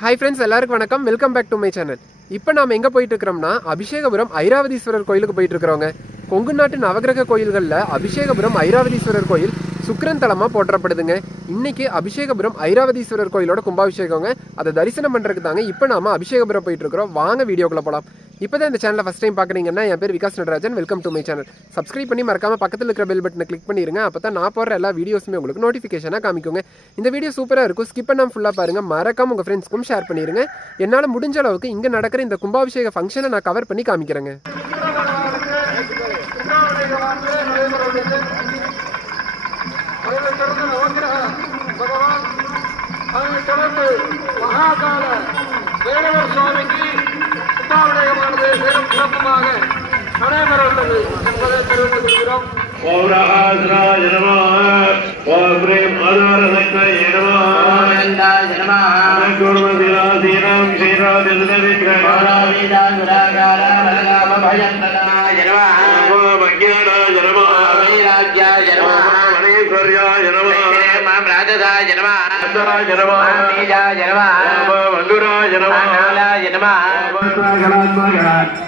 Hi friends எல்லாருக்கும் வணக்கம். Welcome back to my channel இப்போ நாம் எங்கே போயிட்டு இருக்கிறோம்னா அபிஷேகபுரம் ஐராவதீஸ்வரர் கோயிலுக்கு போயிட்டு இருக்கிறோங்க கொங்கு நாட்டு நவகிரக கோயில்களில் அபிஷேகபுரம் ஐராவதீஸ்வரர் கோயில் சுக்கரன் தலமாக போற்றப்படுதுங்க. இன்னைக்கு அபிஷேகபுரம் ஐராவதீஸ்வரர் கோயிலோட கும்பாபிஷேகங்க. அதை தரிசனம் பண்ணுறதுக்கு தாங்க இப்போ நாம அபிஷேகபுரம் போயிட்டு இருக்கிறோம் வாங்க வீடியோக்குள்ளே போகலாம் இப்போ தான் இந்த சேனலை ஃபஸ்ட் டைம் பார்க்குறீங்கன்னா என் பேர் Vikas Natarajan. Welcome to my channel subscribe பண்ணி மறக்காம பக்கத்தில் இருக்கிற பெல் பட்டனை கிளிக் பண்ணிடுங்க அப்போ தான் நான் போடுற எல்லா வீடியோஸுமே உங்களுக்கு நோட்டிஃபிகேஷனாக காமிக்குங்க. இந்த வீடியோ சூப்பராக இருக்கும். ஸ்கிப் பண்ணாமல் ஃபுல்லாக பாருங்கள் மறக்காம உங்கள் ஃப்ரெண்ட்ஸ்க்கும் ஷேர் பண்ணிடுங்க என்னால் முடிஞ்ச அளவுக்கு இங்கே நடக்கிற இந்த கும்பாபிஷேக ஃபங்க்ஷனை நான் கவர் பண்ணி காமிக்கிறேங்க. தொடர்ந்து மகாகால வேலவர் சுவாமிக்கு அப்பாவுடையமானது சிறப்பு சிறப்புமாக நடைபெற உள்ளது என்பதை தெரிவித்துக் கொள்கிறோம். ஓம் ராஜராஜ நமோ ஓம் பிரேம் ஆதாரத்தை நமோ ஆனந்தாய நமோ குருமதிலாதீனம் ஸ்ரீராஜ நிலவிக்ரமாராவிதா துராகாரா శారదాయ నమ. శారదాయ నమ. ఆంటీజాయ నమ. మందురాయ నమ.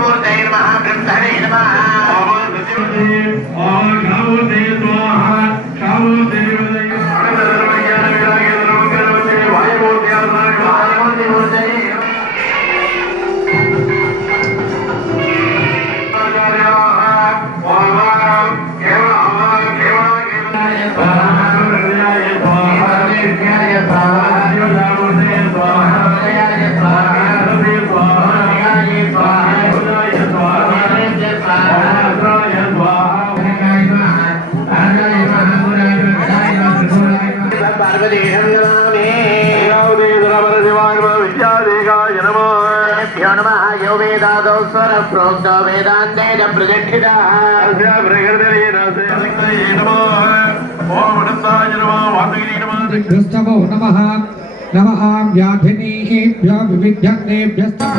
भस्वदास्रकृतयाणिमा भस्वदास्रकृतयाणिमा ब्रह्ममूर्तये नमः ब्रह्मणे नमः वेदादौ स्वरप्रोक्तो वेदान्तेन प्रतिष्ठितः स्तवो नमः नमः व्याधिनीभ्यो विविध्यन्नेभ्यस्तः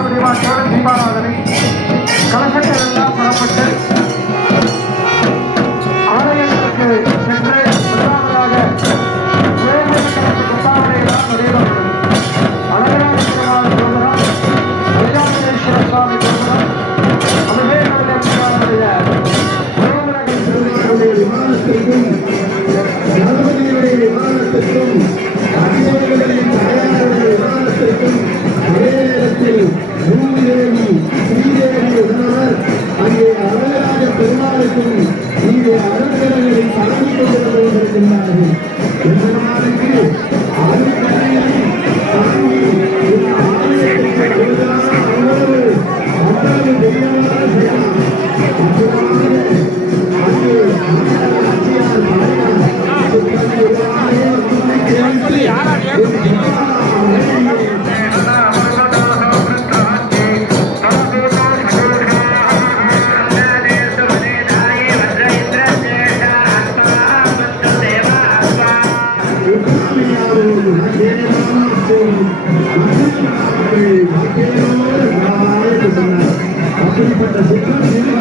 alegria. ముఖ్యంగా రావాలనుకుంటున్నారు అప్పుడు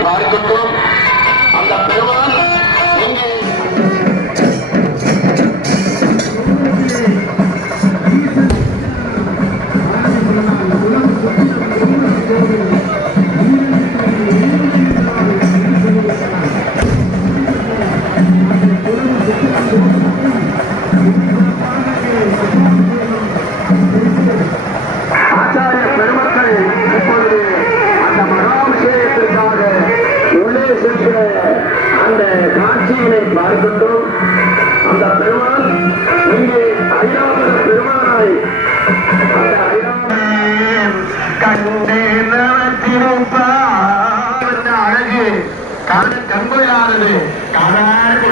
பிரார்த்தித்தோம் அந்த பெருமாள் காட்சியினை பார்க்கின்றோம் அந்த பெருமான் இங்கே ஐயாவது பெருமானாய். அந்த ஐராவத அழகு காண கண்மையானது காணாத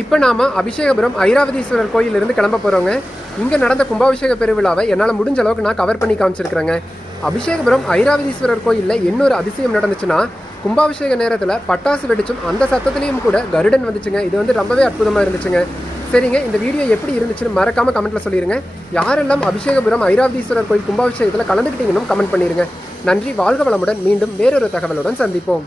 இப்போ நாம அபிஷேகபுரம் ஐராவதீஸ்வரர் கோயிலிருந்து கிளம்ப போகிறோங்க இங்கே நடந்த கும்பாபிஷேக பெருவிழாவை என்னால் முடிஞ்ச அளவுக்கு நான் கவர் பண்ணி காமிச்சிருக்கிறேங்க. அபிஷேகபுரம் ஐராவதீஸ்வரர் கோயிலில் இன்னொரு அதிசயம் நடந்துச்சுன்னா கும்பாபிஷேக நேரத்தில் பட்டாசு வெடிச்சும் அந்த சத்தத்துலேயும் கூட கருடன் வந்துச்சுங்க. இது வந்து ரொம்பவே அற்புதமாக இருந்துச்சுங்க. சரிங்க இந்த வீடியோ எப்படி இருந்துச்சுன்னு மறக்காமல் கமெண்ட்ல சொல்லிருங்க. யாரெல்லாம் அபிஷேகபுரம் ஐராவதீஸ்வரர் கோயில் கும்பாபிஷேகத்தில் கலந்துக்கிட்டீங்கன்னு கமெண்ட் பண்ணிடுங்க நன்றி வாழ்க வளமுடன். மீண்டும் வேறொரு தகவலுடன் சந்திப்போம்.